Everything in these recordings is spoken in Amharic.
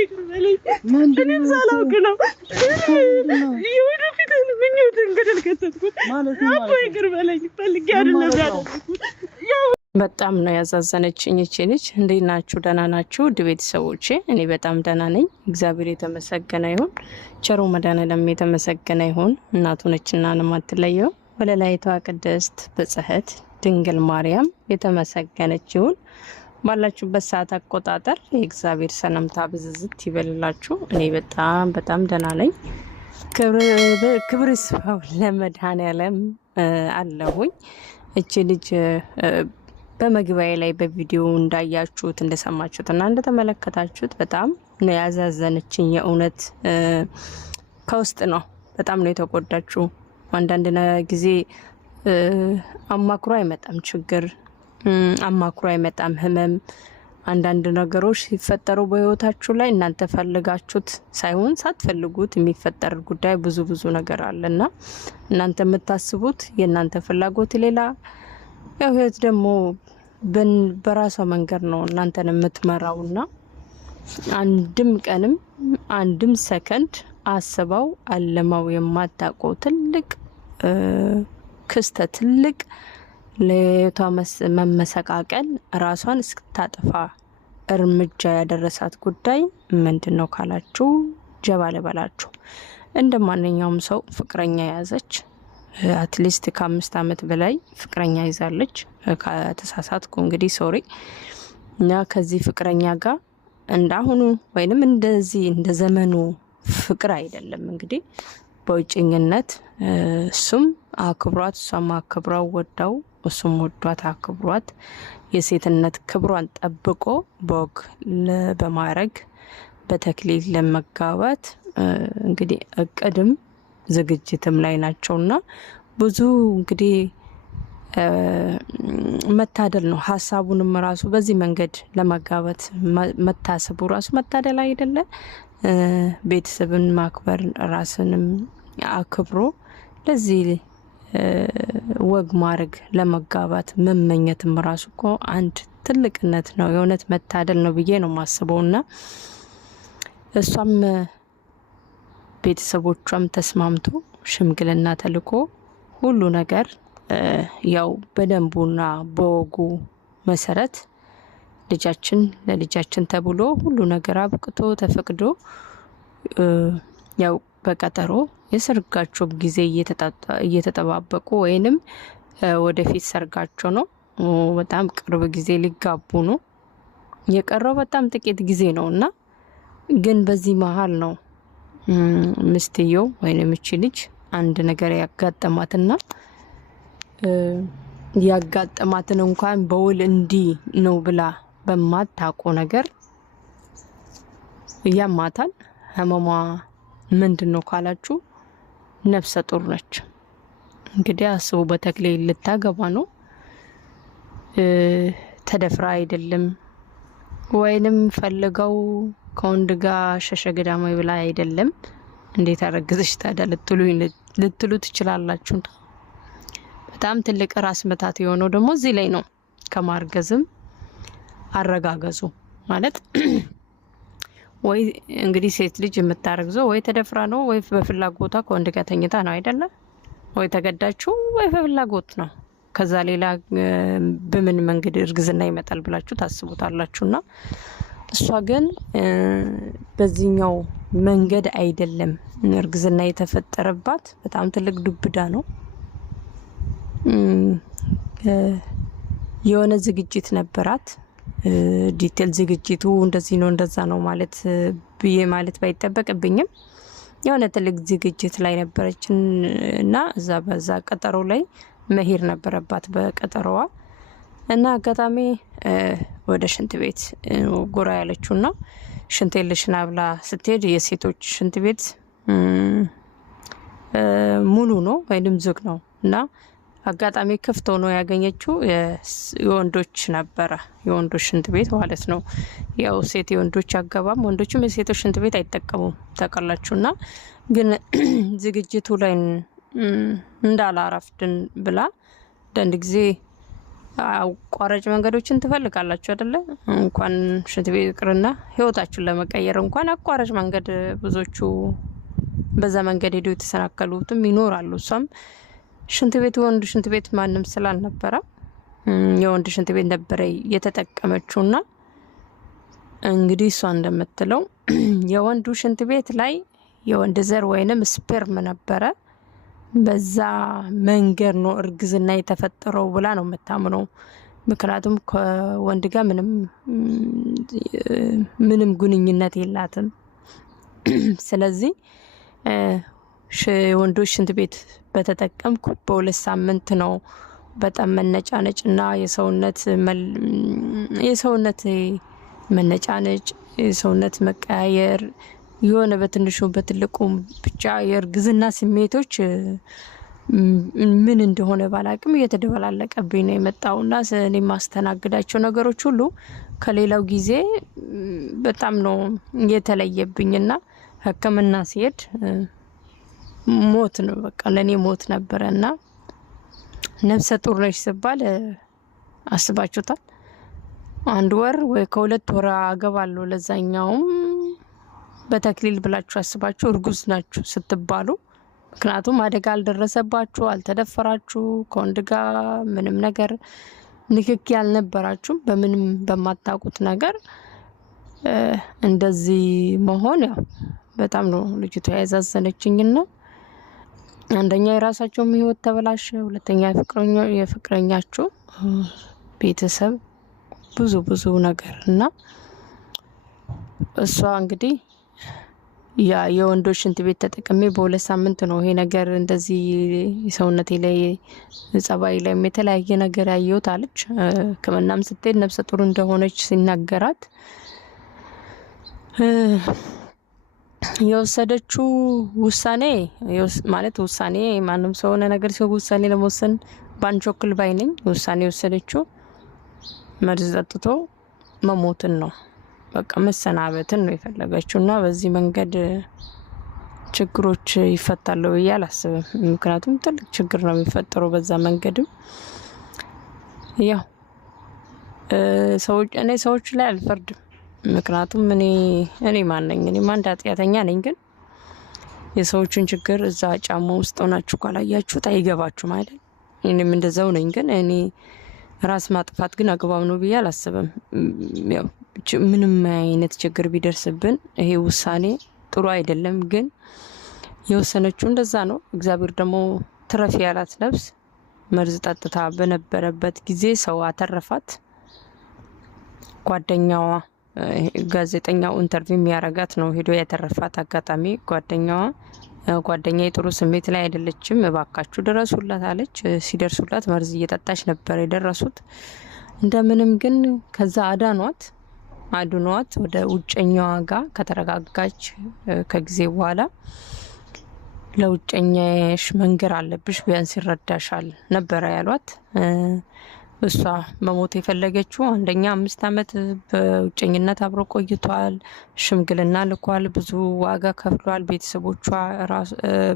ይቅር በለኝ። እኔም ሳላውቅ ነው የወደፊትን ምኞትን ገደል ከተትኩት። አባ ይቅር በለኝ ፈልጌ አይደለም ያደረኩት። በጣም ነው ያዛዘነችኝ እቺ ልጅ። እንዴት ናችሁ? ደህና ናችሁ? ውድ ቤተሰቦቼ እኔ በጣም ደህና ነኝ። እግዚአብሔር የተመሰገነ ይሁን። ቸሩ መድኃኔዓለም የተመሰገነ ይሁን። እናቱ ነችና ነው የማትለየው። ወለላይቷ ቅድስት ብጽሕት ድንግል ማርያም የተመሰገነች ይሁን። ባላችሁበት ሰዓት አቆጣጠር የእግዚአብሔር ሰላምታ ብዝዝት ይበልላችሁ። እኔ በጣም ደህና ነኝ። ክብር ይስፋው ለመድኃኔዓለም አለሁኝ። እቺ ልጅ በመግቢያ ላይ በቪዲዮ እንዳያችሁት እንደሰማችሁት እና እንደተመለከታችሁት በጣም ነው ያዛዘነችኝ። የእውነት ከውስጥ ነው በጣም ነው የተጎዳችው። አንዳንድ ጊዜ አማክሮ አይመጣም ችግር፣ አማክሮ አይመጣም ህመም። አንዳንድ ነገሮች ሲፈጠሩ በህይወታችሁ ላይ እናንተ ፈልጋችሁት ሳይሆን ሳትፈልጉት የሚፈጠር ጉዳይ ብዙ ነገር አለና እናንተ የምታስቡት የእናንተ ፍላጎት ሌላ፣ ያው ህይወት ደግሞ በራሷ መንገድ ነው እናንተን የምትመራውና አንድም ቀንም አንድም ሰከንድ አስባው አለማው የማታውቀው ትልቅ ክስተት፣ ትልቅ ለህይወቷ መመሰቃቀል ራሷን እስክታጠፋ እርምጃ ያደረሳት ጉዳይ ምንድን ነው ካላችሁ፣ ጀባ ልበላችሁ። እንደ ማንኛውም ሰው ፍቅረኛ ያዘች። አትሊስት ከ5 ዓመት በላይ ፍቅረኛ ይዛለች። ከተሳሳትኩ እንግዲህ ሶሪ። እና ከዚህ ፍቅረኛ ጋር እንዳሁኑ ወይንም እንደዚህ እንደ ዘመኑ ፍቅር አይደለም እንግዲህ በውጭኝነት እሱም አክብሯት እሷም አክብራው ወዳው እሱም ወዷት አክብሯት የሴትነት ክብሯን ጠብቆ በወግ በማድረግ በተክሊል ለመጋባት እንግዲህ እቅድም ዝግጅትም ላይ ናቸውና ብዙ እንግዲህ መታደል ነው። ሀሳቡንም ራሱ በዚህ መንገድ ለመጋባት መታሰቡ ራሱ መታደል አይደለ? ቤተሰብን ማክበር ራስንም አክብሮ ለዚህ ወግ ማድረግ ለመጋባት መመኘትም ራሱ እኮ አንድ ትልቅነት ነው። የእውነት መታደል ነው ብዬ ነው ማስበውና እሷም ቤተሰቦቿም ተስማምቶ ሽምግልና ተልኮ ሁሉ ነገር ያው በደንቡና በወጉ መሰረት ለልጃችን ተብሎ ሁሉ ነገር አብቅቶ ተፈቅዶ ያው በቀጠሮ የሰርጋቸው ጊዜ እየተጠባበቁ ወይንም ወደፊት ሰርጋቸው ነው። በጣም ቅርብ ጊዜ ሊጋቡ ነው። የቀረው በጣም ጥቂት ጊዜ ነውና ግን በዚህ መሀል ነው ምስትየው ወይንም እቺ ልጅ አንድ ነገር ያጋጠማትና ያጋጠማትን እንኳን በውል እንዲህ ነው ብላ በማታውቀው ነገር ያማታል። ህመሟ ምንድነው ካላችሁ ነፍሰ ጡር ነች። እንግዲህ አስቡ፣ በተክሊል ልታገባ ነው። ተደፍራ አይደለም ወይንም ፈልገው ከወንድ ጋር ሸሸገዳማዊ ብላ አይደለም። እንዴት አረገዘች ታዲያ ልትሉ ትችላላችሁ። በጣም ትልቅ ራስ መታት የሆነው ደግሞ እዚህ ላይ ነው። ከማርገዝም አረጋገዙ ማለት ወይ እንግዲህ ሴት ልጅ የምታረግዘው ወይ ተደፍራ ነው ወይ በፍላጎቷ ከወንድ ጋር ተኝታ ነው አይደለም? ወይ ተገዳችሁ ወይ በፍላጎት ነው። ከዛ ሌላ በምን መንገድ እርግዝና ይመጣል ብላችሁ ታስቡታላችሁና እሷ ግን በዚህኛው መንገድ አይደለም እርግዝና የተፈጠረባት። በጣም ትልቅ ዱብዳ ነው። የሆነ ዝግጅት ነበራት። ዲቴል ዝግጅቱ እንደዚህ ነው እንደዛ ነው ማለት ብዬ ማለት ባይጠበቅብኝም የሆነ ትልቅ ዝግጅት ላይ ነበረች እና በዛ ቀጠሮ ላይ መሄድ ነበረባት በቀጠሮዋ እና አጋጣሚ ወደ ሽንት ቤት ጎራ ያለችውና ሽንት የለሽና ብላ ስትሄድ የሴቶች ሽንት ቤት ሙሉ ነው ወይንም ዝግ ነው እና አጋጣሚ ክፍት ሆኖ ያገኘችው የወንዶች ነበረ። የወንዶች ሽንት ቤት ማለት ነው። ያው ሴት የወንዶች አገባም ወንዶችም የሴቶች ሽንት ቤት አይጠቀሙም ታውቃላችሁና ግን ዝግጅቱ ላይ እንዳላረፍድን ብላ አንድ ጊዜ አቋራጭ መንገዶችን ትፈልጋላችሁ አይደለ? እንኳን ሽንት ቤት ይቅርና ህይወታችሁን ለመቀየር እንኳን አቋራጭ መንገድ ብዙዎቹ በዛ መንገድ ሄደው የተሰናከሉትም ይኖራሉ። እሷም ሽንት ቤት ወንድ ሽንት ቤት ማንም ስላልነበረ የወንድ ሽንት ቤት ነበረ የተጠቀመችውና እንግዲህ እሷ እንደምትለው የወንዱ ሽንት ቤት ላይ የወንድ ዘር ወይንም ስፐርም ነበረ። በዛ መንገድ ነው እርግዝና የተፈጠረው ብላ ነው የምታምነው። ምክንያቱም ከወንድ ጋር ምንም ግንኙነት የላትም። ስለዚህ ወንዶች ሽንት ቤት በተጠቀምኩ በ2 ሳምንት ነው በጣም መነጫነጭና የሰውነት መነጫነጭ፣ የሰውነት መቀያየር የሆነ በትንሹ በትልቁ ብቻ የእርግዝና ስሜቶች ምን እንደሆነ ባላቅም እየተደበላለቀብኝ ነው የመጣውና እኔ ማስተናግዳቸው ነገሮች ሁሉ ከሌላው ጊዜ በጣም ነው የተለየብኝና ሕክምና ሲሄድ ሞት ነው በቃ ለኔ ሞት ነበርና ነፍሰ ጡር ነሽ ሲባል አስባችሁታል? 1 ወር ወይ ከ2 ወር አገባለሁ ለዛኛውም በተክሊል ብላችሁ አስባችሁ እርጉዝ ናችሁ ስትባሉ፣ ምክንያቱም አደጋ አልደረሰባችሁ፣ አልተደፈራችሁ፣ ከወንድ ጋር ምንም ነገር ንክኪ ያልነበራችሁ በምንም በማታውቁት ነገር እንደዚህ መሆን ያው በጣም ነው ልጅቷ ያዛዘነችኝና አንደኛ የራሳቸውም ህይወት ተበላሸ፣ ሁለተኛ የፍቅረኛችሁ ቤተሰብ ብዙ ነገር እና እሷ እንግዲህ የወንዶች ሽንት ቤት ተጠቅሜ በ2 ሳምንት ነው ይሄ ነገር እንደዚህ ሰውነቴ ላይ ጸባይ ላይ የተለያየ ነገር ያየሁት አለች። ሕክምናም ስትሄድ ነፍሰ ጡር እንደሆነች ሲናገራት የወሰደችው ውሳኔ ማለት ውሳኔ ማንም ሰው ሆነ ነገር ሲሆን ውሳኔ ለመወሰን ባንቾክል ባይነኝ ውሳኔ የወሰደችው መርዝ ጠጥቶ መሞትን ነው። በቃ መሰናበትን ነው የፈለገችውና በዚህ መንገድ ችግሮች ይፈታሉ ብዬ አላስብም። ምክንያቱም ትልቅ ችግር ነው የሚፈጠረው በዛ መንገድም። ያው ሰዎች ላይ አልፈርድም። ምክንያቱም እኔ ማን ነኝ? እኔ ማን ኃጢአተኛ ነኝ? ግን የሰዎችን ችግር እዛ ጫማ ውስጥ ሆናችሁ ካላያችሁት አይገባችሁም አይደል? እኔም እንደዛው ነኝ። ግን እኔ ራስ ማጥፋት ግን አግባብ ነው ብዬ አላስብም። ያው ምንም አይነት ችግር ቢደርስብን ይሄ ውሳኔ ጥሩ አይደለም። ግን የወሰነችው እንደዛ ነው። እግዚአብሔር ደግሞ ትረፍ ያላት ነፍስ መርዝ ጠጥታ በነበረበት ጊዜ ሰው አተረፋት። ጓደኛዋ ጋዜጠኛው ኢንተርቪው የሚያረጋት ነው ሄዶ ያተረፋት። አጋጣሚ ጓደኛዬ ጥሩ ስሜት ላይ አይደለችም፣ እባካችሁ ድረሱላት አለች። ሲደርሱላት መርዝ እየጠጣች ነበር የደረሱት። እንደምንም ግን ከዛ አድኗት ወደ ውጨኛዋ ጋር ከተረጋጋች ከጊዜ በኋላ ለውጨኛሽ መንገር አለብሽ ቢያንስ ይረዳሻል ነበረ ያሏት። እሷ መሞት የፈለገችው አንደኛ 5 ዓመት በውጨኝነት አብሮ ቆይቷል። ሽምግልና ልኳል፣ ብዙ ዋጋ ከፍሏል። ቤተሰቦቿ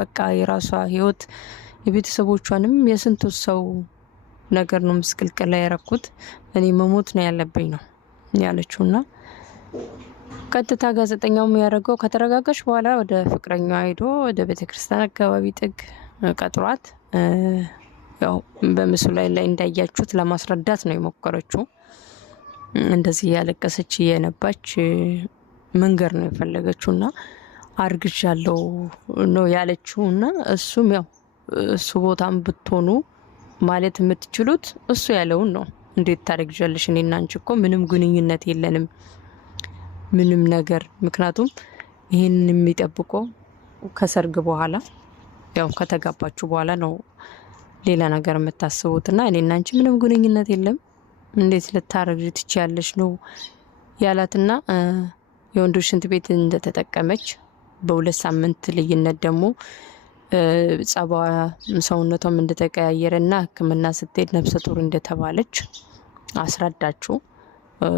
በቃ የራሷ ህይወት የቤተሰቦቿንም የስንቱ ሰው ነገር ነው ምስቅልቅል ላይ ያረኩት። እኔ መሞት ነው ያለብኝ ነው ያለችውና ቀጥታ ጋዜጠኛው የሚያደርገው ከተረጋጋች በኋላ ወደ ፍቅረኛዋ ሄዶ ወደ ቤተክርስቲያን አካባቢ ጥግ ቀጥሯት ያው በምስሉ ላይ እንዳያችሁት ለማስረዳት ነው የሞከረችው። እንደዚህ ያለቀሰች የነባች መንገር ነው የፈለገችውና አርግዣለሁ ነው ያለችውና እሱም ያው እሱ ቦታም ብትሆኑ ማለት የምትችሉት እሱ ያለውን ነው። እንዴት ታረግዣለሽ? እኔና አንቺ እኮ ምንም ግንኙነት የለንም ምንም ነገር። ምክንያቱም ይሄን የሚጠብቀው ከሰርግ በኋላ ያው ከተጋባችሁ በኋላ ነው ሌላ ነገር የምታስቡትና እኔና አንቺ ምንም ግንኙነት የለም እንዴት ልታረግጂ ትችያለሽ ነው ያላትና የወንዶች ሽንት ቤት እንደተጠቀመች በ2 ሳምንት ልዩነት ደግሞ ጸባዋ ሰውነቷም እንደተቀያየረና ሕክምና ስትሄድ ነፍሰ ጡር እንደተባለች አስረዳችሁ።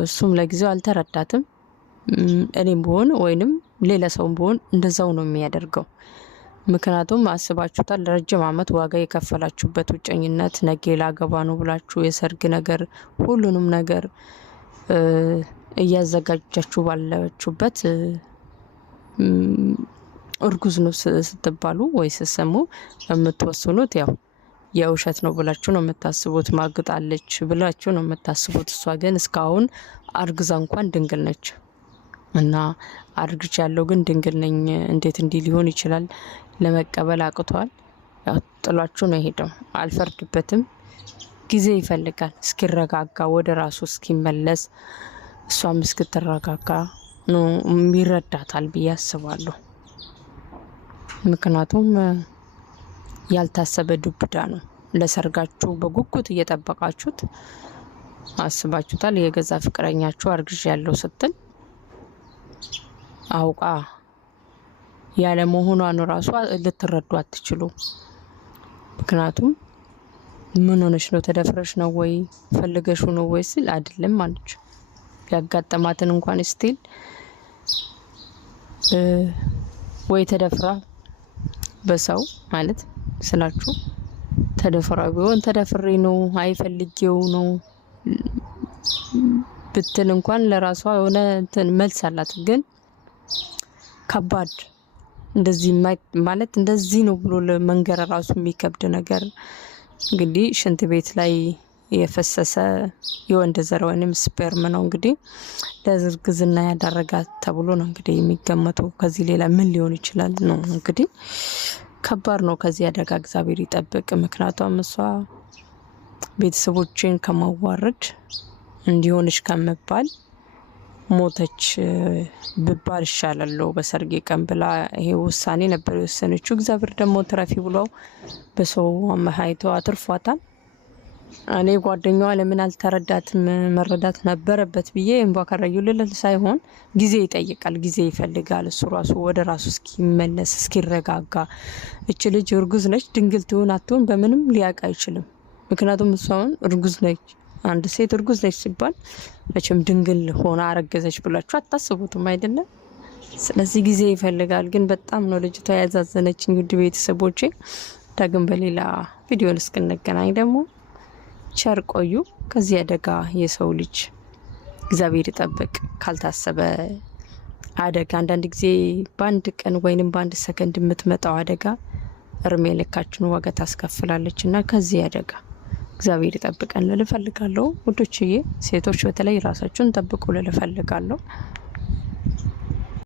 እሱም ለጊዜው አልተረዳትም። እኔም ብሆን ወይንም ሌላ ሰውም ብሆን እንደዛው ነው የሚያደርገው። ምክንያቱም አስባችሁታል ለረጅም አመት ዋጋ የከፈላችሁበት ውጭኝነት ነገ ላገባ ነው ብላችሁ የሰርግ ነገር ሁሉንም ነገር እያዘጋጃችሁ ባላችሁበት እርጉዝ ነው ስትባሉ ወይ ስትሰሙ የምትወስኑት ያው የውሸት ነው ብላችሁ ነው የምታስቡት። ማግጣለች ብላችሁ ነው የምታስቡት። እሷ ግን እስካሁን አርግዛ እንኳን ድንግል ነች እና አርግች ያለው ግን ድንግል ነኝ እንዴት እንዲህ ሊሆን ይችላል ለመቀበል አቅቷል። ያው ጥሏችሁ ነው ሄደው። አልፈርድበትም። ጊዜ ይፈልጋል እስኪረጋጋ ወደ ራሱ እስኪመለስ እሷም እስክትረጋጋ ነው ይረዳታል ብዬ አስባለሁ። ምክንያቱም ያልታሰበ ዱብዳ ነው። ለሰርጋችሁ በጉጉት እየጠበቃችሁት አስባችሁታል። የገዛ ፍቅረኛችሁ አርግዥ ያለው ስትል አውቃ ያለ መሆኗን ራሷ ልትረዱ አትችሉ። ምክንያቱም ምን ሆነሽ ነው ተደፍረሽ ነው ወይ ፈልገሽ ነው ወይ ሲል አይደለም ማለች። ያጋጠማትን እንኳን ስቲል ወይ ተደፍራ በሰው ማለት ስላችሁ ተደፍራ ቢሆን ተደፍሬ ነው አይፈልጌው ነው ብትል እንኳን ለራሷ የሆነ እንትን መልስ አላት። ግን ከባድ እንደዚህ ማለት እንደዚህ ነው ብሎ ለመንገር ራሱ የሚከብድ ነገር እንግዲህ ሽንት ቤት ላይ የፈሰሰ የወንድ ዘር ወይንም ስፐርም ነው እንግዲህ ለዝርግዝና ያዳረጋት ተብሎ ነው እንግዲህ የሚገመተው። ከዚህ ሌላ ምን ሊሆን ይችላል ነው እንግዲህ ከባድ ነው። ከዚህ አደጋ እግዚአብሔር ይጠብቅ። ምክንያቱም እሷ ቤተሰቦችን ከማዋረድ እንዲሆንሽ ከመባል ሞተች ብባል ይሻላል በሰርጌ ቀን ብላ ይሄ ውሳኔ ነበር የወሰነችው። እግዚአብሔር ደግሞ ትረፊ ብሎ በሰው አመሃይቶ አትርፏታል። እኔ ጓደኛዋ ለምን አልተረዳትም መረዳት ነበረበት ብዬ እንባ ከረዩ ልል ሳይሆን ጊዜ ይጠይቃል፣ ጊዜ ይፈልጋል። እሱ ራሱ ወደ ራሱ እስኪመለስ እስኪረጋጋ። እች ልጅ እርጉዝ ነች፣ ድንግል ትሆን አትሆን በምንም ሊያውቅ አይችልም። ምክንያቱም እሷን እርጉዝ ነች። አንድ ሴት እርጉዝ ነች ሲባል መቼም ድንግል ሆና አረገዘች ብላችሁ አታስቡትም አይደለም? ስለዚህ ጊዜ ይፈልጋል። ግን በጣም ነው ልጅቷ ያዛዘነችኝ። ውድ ቤተሰቦቼ ዳግም በሌላ ቪዲዮ እስክንገናኝ ደግሞ ቸር ቆዩ። ከዚህ አደጋ የሰው ልጅ እግዚአብሔር ይጠብቅ። ካልታሰበ አደጋ አንዳንድ ጊዜ በአንድ ቀን ወይንም በአንድ ሰከንድ የምትመጣው አደጋ እርሜ ልካችን ዋጋ ታስከፍላለች እና ከዚህ አደጋ እግዚአብሔር ይጠብቀን ልል እፈልጋለሁ። ውዶችዬ ሴቶች በተለይ ራሳችሁን ጠብቁ ልል እፈልጋለሁ።